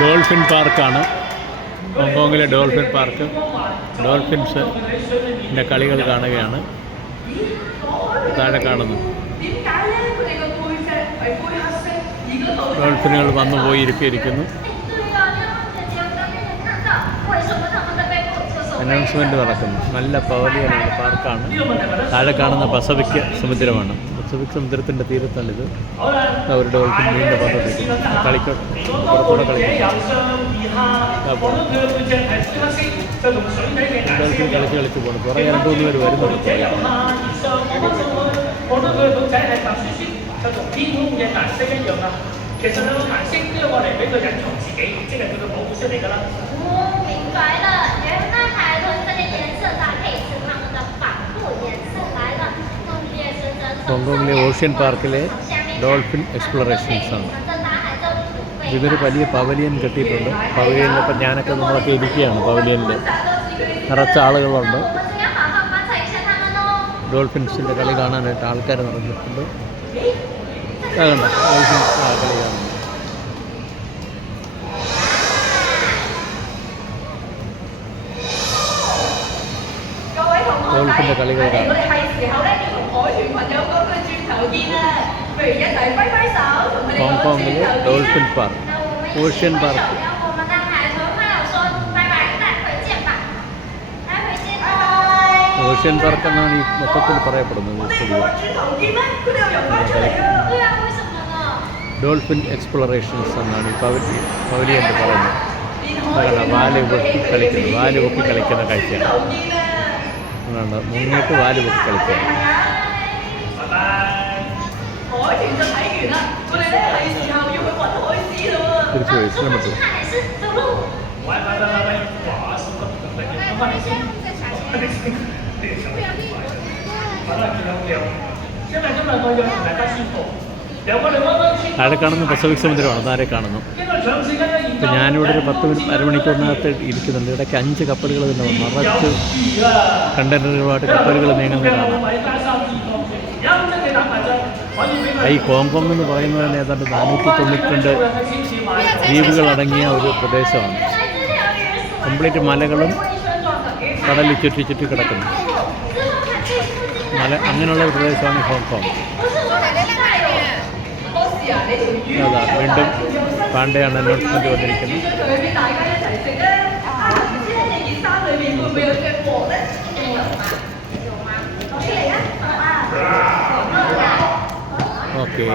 Dolphin പാർക്കാണ്. ഹോങ്കോങ്ങിലെ dolphin park. ഡോൾഫിൻസിൻ്റെ കളികൾ കാണുകയാണ്. താഴെ കാണുന്നു ഡോൾഫിനുകൾ വന്നു പോയി ഇരിക്കുന്നു. അനൗൺസ്മെൻറ്റ് നടക്കുന്നു. നല്ല പവലിയനാണ്, പാർക്കാണ്. താഴെ കാണുന്ന പസഫിക് സമുദ്രമാണ്. പസഫിക് സമുദ്രത്തിൻ്റെ തീരത്താണിത്. ഒരു ഡോൾഫിൻ വീണ്ടും വന്നിരിക്കുന്നു. പുറത്തൂടെ കളിക്കും. ഡോൾഫിൻ കളിച്ച് പോകുന്നു. കുറേ 2-3 പേര് വരുന്നുണ്ട്. ഹോങ്കോങ്ങിലെ ഓഷ്യൻ പാർക്കിലെ ഡോൾഫിൻ എക്സ്പ്ലോറേഷൻസാണ്. ഇതൊരു വലിയ പവലിയൻ കെട്ടിയിട്ടുണ്ട്. പവലിയനിലിപ്പം നമ്മളൊക്കെ ഇരിക്കുകയാണ്. പവലിയനിൽ നിറച്ച ആളുകളുണ്ട്. ഡോൾഫിൻസിൻ്റെ കളി കാണാനായിട്ട് ആൾക്കാർ നടന്നിട്ടുണ്ട്. അതുകൊണ്ട് ഡോൾഫിൻ കളി കാണുന്നു. ഡോൾഫിൻ്റെ കളികൾ കാണും. ഹോങ്കോങ്ങിലെ dolphin park, ocean park. Ocean park എന്നാണ് ഈ മൊത്തത്തിൽ പറയപ്പെടുന്നത്. ഡോൾഫിൻ എക്സ്പ്ലോറേഷൻസ് എന്നാണ് ഈ പവലിയൻ്റെ പറയുന്നത്. വാല് പൊക്കി കളിക്കുന്ന കാഴ്ചയാണ്. അതുകൊണ്ട് മുങ്ങിയിട്ട് വാല് പൊക്കി കളിക്കുകയാണ്. തിരിച്ചു പോയി ശ്രമിച്ചു. താഴെ കാണുന്ന പസഫിക് സമുദ്രമാണ്. താഴെ കാണുന്നു. ഇപ്പം ഞാനിവിടെ ഒരു 10 അരമണിക്കൂറിനകത്ത് ഇരിക്കുന്നുണ്ട്. ഇടയ്ക്ക് 5 കപ്പലുകൾ തന്നെ നിറച്ച് കണ്ടെയ്നറുകളായിട്ട് കപ്പലുകൾ നീങ്ങുന്നത് കാണാം. ഈ ഹോങ്കോങ് എന്ന് പറയുന്നത് തന്നെ ഏതാണ്ട് 492 ദ്വീപുകളടങ്ങിയ ഒരു പ്രദേശമാണ്. കംപ്ലീറ്റ് മലകളും കടലിൽ ചുറ്റി കിടക്കുന്നു. അങ്ങനെയുള്ള ഒരു പ്രദേശമാണ് ഹോങ്കോങ്. അതാ വീണ്ടും പാണ്ഡെയാണ് അനൗൺസ്മെൻറ്റ് വന്നിരിക്കുന്നത്. ഓക്കെ.